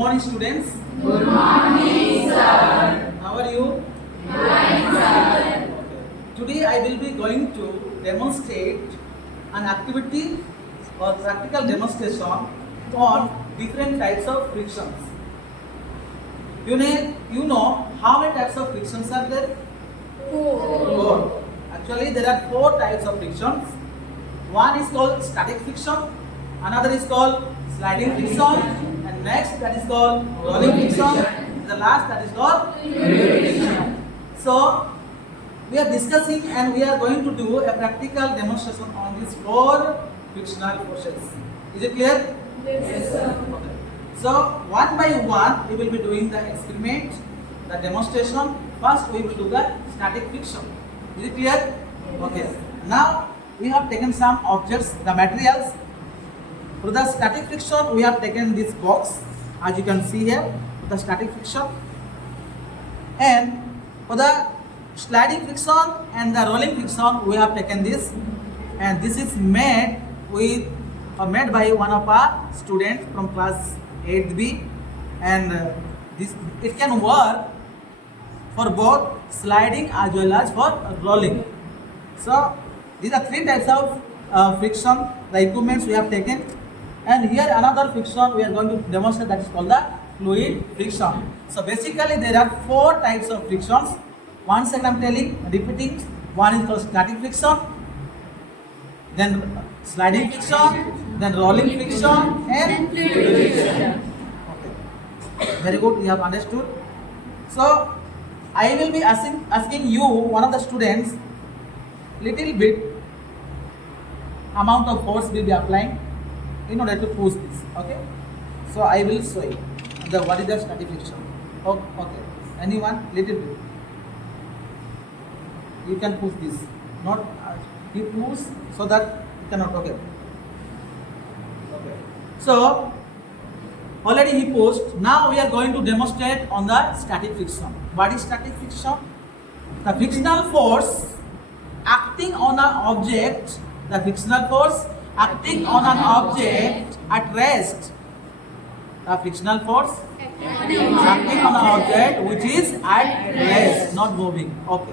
morning, students. Good morning, sir. How are you? Fine, sir. Today I will be going to demonstrate an activity or practical demonstration on different types of frictions. You know how many types of frictions are there? Four. Actually, there are four types of frictions. One is called static friction, another is called sliding friction, and next that is called rolling friction, and the last that is called fluid friction. So we are discussing and we are going to do a practical demonstration on these four frictional forces. Is it clear? Yes, sir. Okay. So one by one we will be doing the experiment, the demonstration. First we will do the static friction. Is it clear? Okay. Now we have taken some objects, the materials. For the static friction we have taken this box, as you can see here, the static friction. And for the sliding friction and the rolling friction we have taken this, and this is made by one of our students from class 8B, and this it can work for both sliding as well as for rolling. So these are three types of friction, the equipments we have taken, and here another friction we are going to demonstrate, that is called the fluid friction. So basically there are four types of frictions. Once again I am repeating. One is called static friction, then sliding friction, then rolling friction, and fluid friction. Okay. Very good, you have understood. So I will be asking you, one of the students, little bit amount of force will be applying in order to push this. Okay. So I will show you what is the static friction. Oh, okay. Anyone? Little bit. You can push this. Not you push so that you cannot. Okay. Okay. So already he pushed. Now we are going to demonstrate on the static friction. What is static friction? The frictional force acting on an object. The frictional force acting on an object at rest. The frictional force acting on an object which is at rest, not moving. Okay.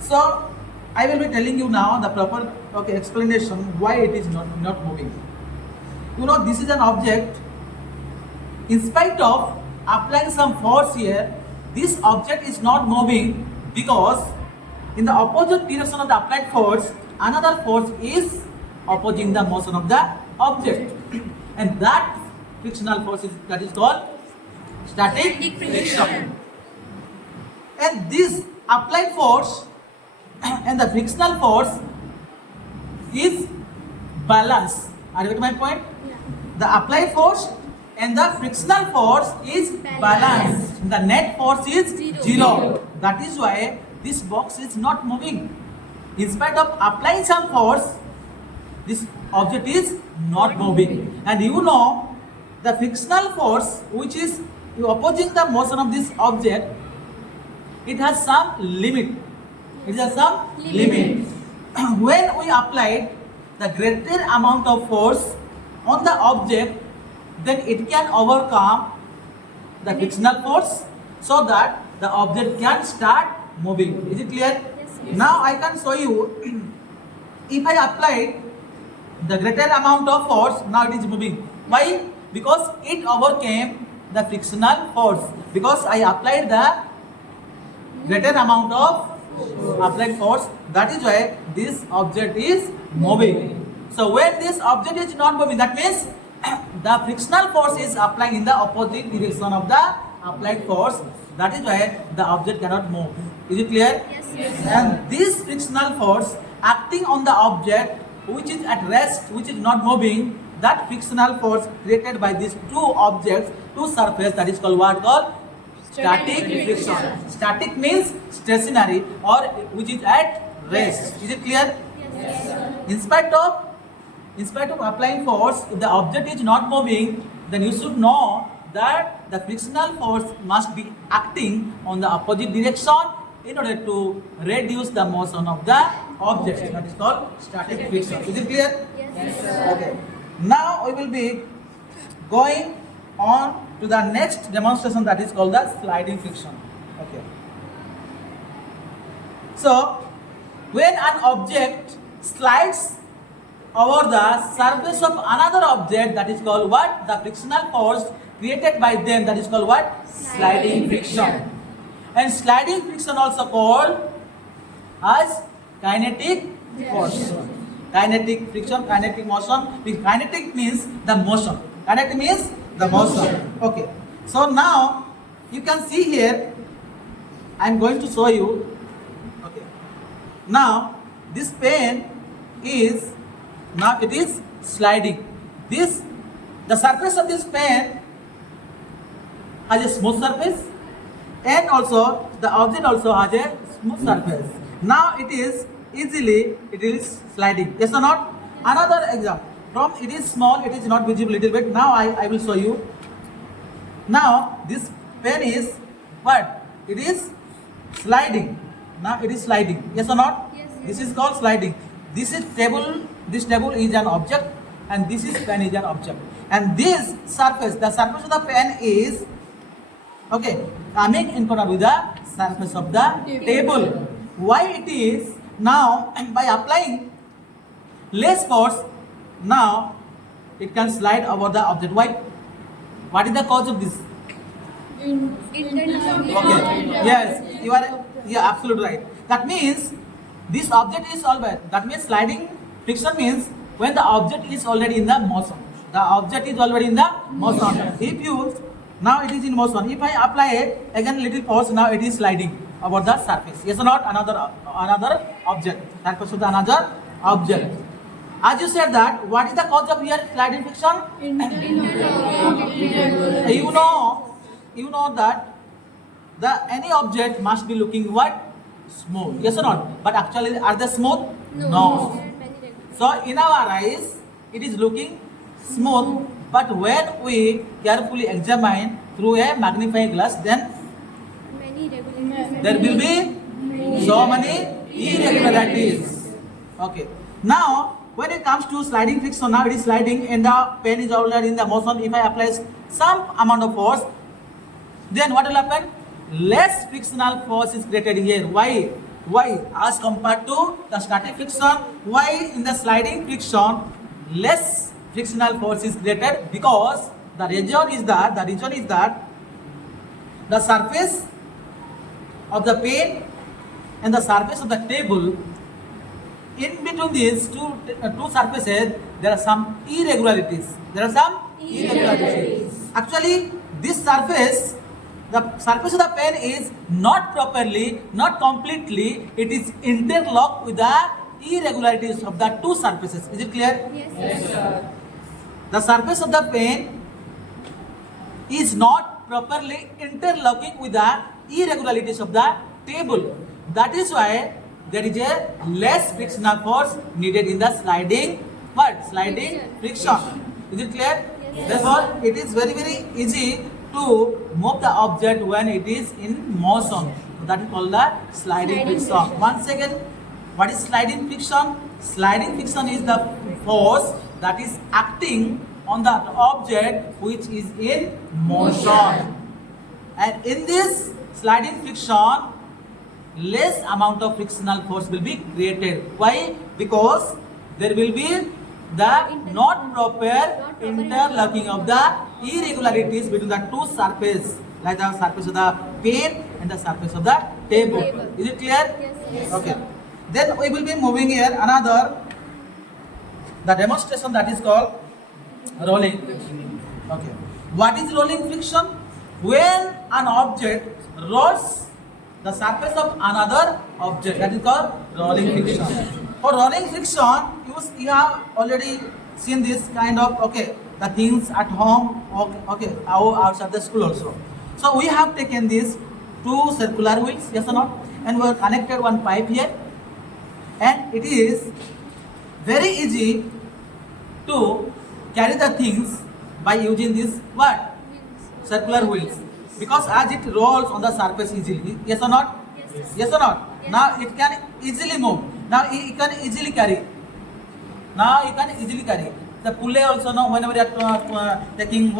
So I will be telling you now the proper explanation why it is not moving. You know, this is an object. In spite of applying some force here, this object is not moving because in the opposite direction of the applied force, another force is opposing the motion of the object, and that frictional force is called static friction. And this applied force and the frictional force is balanced. Are you getting my point? Yeah. The applied force and the frictional force is balanced. The net force is zero. That is why this box is not moving. In spite of applying some force, this object is not moving. And you know, the frictional force which is opposing the motion of this object, it has some limit. It has some limit. When we applied the greater amount of force on the object, then it can overcome the frictional force so that the object can start moving. Is it clear? Yes. Now I can show you. If I applied the greater amount of force, now it is moving. Why? Because it overcame the frictional force. Because I applied the greater amount of applied force. That is why this object is moving. So when this object is not moving, that means the frictional force is applying in the opposite direction of the applied force. That is why the object cannot move. Is it clear? Yes. And this frictional force acting on the object which is at rest, which is not moving, that frictional force created by these two objects, two surfaces, that is called what? Called static friction. Static means stationary or which is at rest. Is it clear? Yes, sir. In spite of applying force, if the object is not moving, then you should know that the frictional force must be acting on the opposite direction in order to reduce the motion of the object. That is called static friction. Is it clear? Yes, sir. Okay. Now we will be going on to the next demonstration, that is called the sliding friction. Okay. So when an object slides over the surface of another object, that is called what? The frictional force created by them, that is called what? Sliding friction. And sliding friction also called as kinetic force. Kinetic friction, kinetic motion. Kinetic means the motion. Kinetic means the motion. Okay. So now you can see here, I am going to show you. Okay. Now this pen is, now it is sliding. The surface of this pen has a smooth surface, and also the object also has a smooth surface. Now it is sliding. Yes or not? Another example. From it is small, it is not visible little bit. Now I will show you. Now this pen is what? It is sliding. Now it is sliding. Yes or not? Yes. This is called sliding. This is table. This table is an object, and this is pen is an object. And this surface, the surface of the pen is coming in contact with the surface of the table. Why it is? Now, and by applying less force, now it can slide over the object. Why? What is the cause of this? Okay. Yes, you are absolutely right. That means this object is always, that means sliding friction means when the object is already in the motion. The object is already in the motion. If you, now it is in motion. If I apply it again little force, now it is sliding over the surface. Yes or not? Another object. Surface of the another object. As you said that, what is the cause of here sliding friction? You know that any object must be looking what? Smooth. Yes or not? But actually, are they smooth? No. So in our eyes, it is looking smooth. But when we carefully examine through a magnifying glass, then there will be so many irregularities. Okay. Now, when it comes to sliding friction, now it is sliding and the pen is already in the motion. If I apply some amount of force, then what will happen? Less frictional force is created here. Why? As compared to the static friction, why in the sliding friction less frictional force is created? Because the reason is that the surface of the pen and the surface of the table, in between these two surfaces, there are some irregularities. Actually, this surface, the surface of the pen is not properly, not completely, it is interlocked with the irregularities of the two surfaces. Is it clear? Yes, sir. The surface of the pen is not properly interlocking with the irregularities of the table. That is why there is a less frictional force needed in the sliding friction. Is it clear? Yes. Therefore, it is very, very easy to move the object when it is in motion. So that is called the sliding friction. Once again, what is sliding friction? Sliding friction is the force that is acting on the object which is in motion. And in this sliding friction, less amount of frictional force will be created. Why? Because there will be the not proper interlocking of the irregularities between the two surfaces, like the surface of the pen and the surface of the table. Is it clear? Yes. Okay. Then we will be moving here the demonstration that is called rolling. Okay. What is rolling friction? When an object rolls the surface of another object, that is called rolling friction. For rolling friction, you have already seen this kind of the things at home, outside the school also. So we have taken these two circular wheels, yes or not, and we have connected one pipe here, and it is very easy to carry the things by using this circular wheels, because as it rolls on the surface easily. Yes or not? Yes or not? Yes. Now it can easily move. Now it can easily carry. The pulley also, now whenever you are taking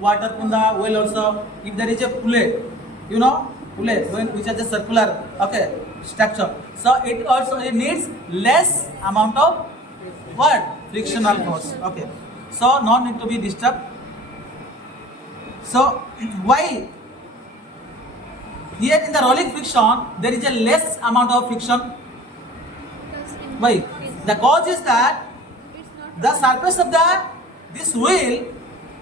water from the well also. If there is a pulley, you know, pulley which has a circular structure. So it needs less amount of what? Frictional force. Okay. So not need to be disturbed. So why? Here in the rolling friction there is a less amount of friction. Why? The cause is that the surface of this wheel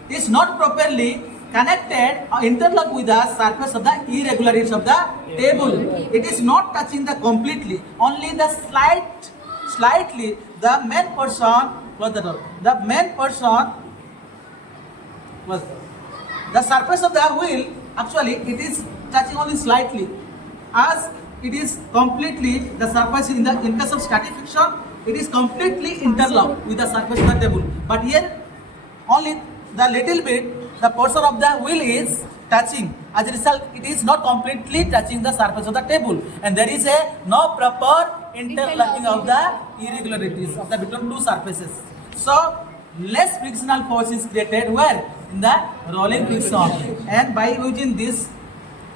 is not properly connected or interlocked with the surface of the irregularities of the table. It is not touching the completely, only the slightly. The main portion was the main portion was the surface of the wheel. Actually, it is touching only slightly, as it is completely the surface in case of static friction. It is completely interlocked with the surface of the table. But here, only the little bit, the portion of the wheel is touching. As a result, it is not completely touching the surface of the table, and there is no proper interlocking of the irregularities of the between two surfaces. So, less frictional force is created where? In the rolling friction, and by using this,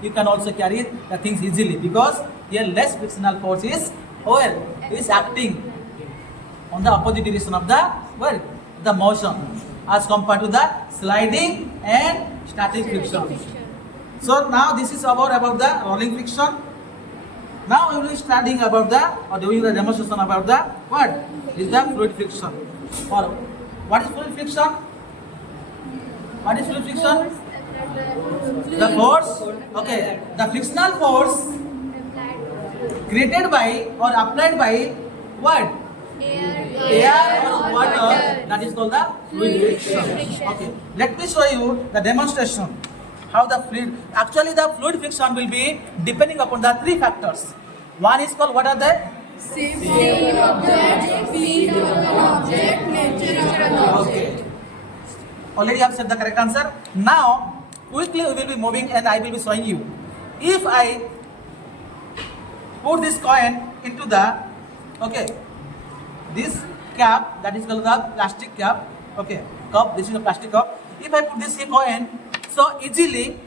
you can also carry the things easily, because here less frictional force is where? Is acting on the opposite direction of the motion, as compared to the sliding and static friction. So now this is about the rolling friction. Now we will be studying about doing the demonstration about the what is the fluid friction. Or what is fluid friction? What is fluid friction? The force. Okay, the frictional force created by or applied by what? Air or water. That is called the fluid friction. Okay, let me show you the demonstration. How the fluid, actually the fluid friction will be depending upon the three factors. One is called, what are they? Safety of object, speed of the object, nature of the object. Okay. Already I have said the correct answer. Now, quickly we will be moving and I will be showing you. If I put this coin into the, this cap, that is called the plastic cap, cup, this is a plastic cup. If I put this coin, so easily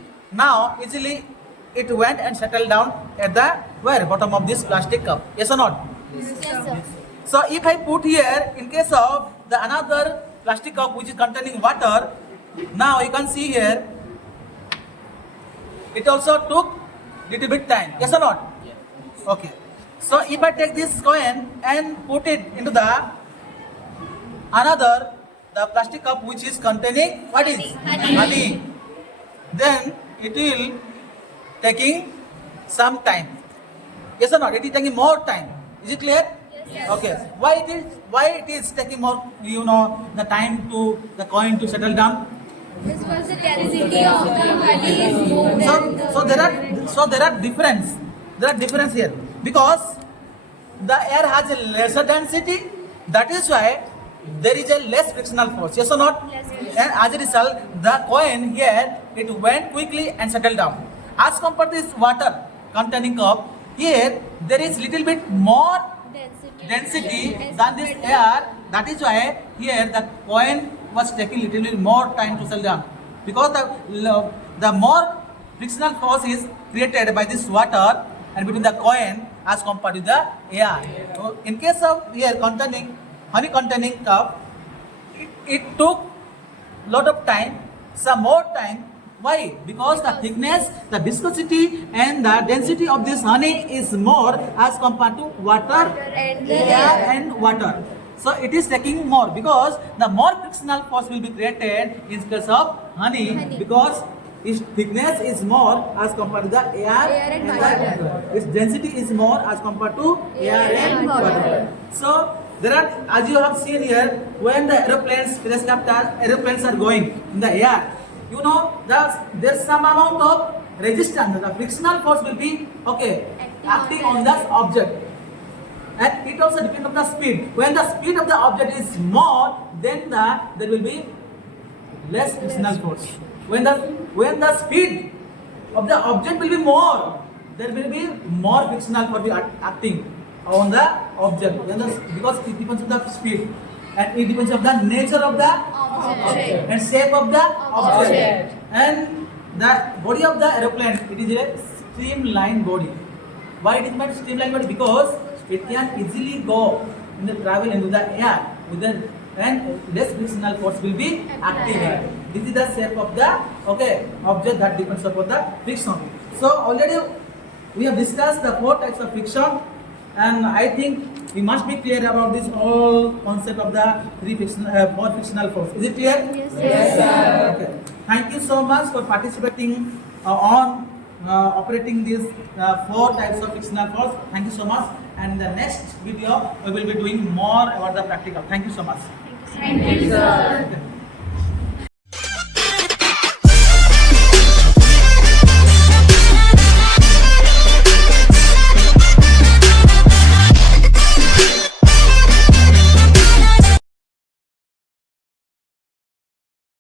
it went and settled down at the bottom of this plastic cup. Yes or not? Yes, sir. So if I put here, in case of the another plastic cup which is containing water, now you can see here, it also took little bit time. Yes or not? Yes. Okay. So if I take this coin and put it into the plastic cup which is containing what is? Honey. Then it will taking some time. Yes or not? It is taking more time. Is it clear? Yes. Okay. Why it is taking more, the time to the coin to settle down? Because the density of the honey is more than There are difference here, because the air has a lesser density. That is why there is a less frictional force. Yes or not? Yes. And as a result, the coin here, it went quickly and settled down. As compared to this water containing cup, here there is little bit more density than this air. That is why here the coin was taking little bit more time to settle down, because the more frictional force is created by this water and between the coin as compared to the air. So in case of here honey containing cup, it took lot of time, some more time. Why? Because the thickness, the viscosity and the density of this honey is more as compared to water, air and water. So it is taking more, because the more frictional force will be created in case of honey. Because its thickness is more as compared to the air and water. Its density is more as compared to air and water. So there are, as you have seen here, when the aeroplanes are going in the air, there's some amount of resistance. The frictional force will be acting on that object, and it also depends on the speed. When the speed of the object is more, then there will be less frictional force. When the speed of the object will be more, there will be more frictional force acting on the object, because it depends on the speed. and it depends on the nature of the Object. and shape of the object. Object. And the body of the aeroplane, it is a streamlined body. Why it is called streamlined body? Because it can easily go in the travel into the air with the and less frictional force will be active. This is the shape of the object that depends upon the friction. So already we have discussed the 4 types of friction, and I think we must be clear about this whole concept of the 4 frictional force. Is it clear? Yes, sir. Okay. Thank you so much for participating on operating these 4 types of frictional force. Thank you so much. And in the next video, we will be doing more about the practical. Thank you so much. Thank you, sir. Okay.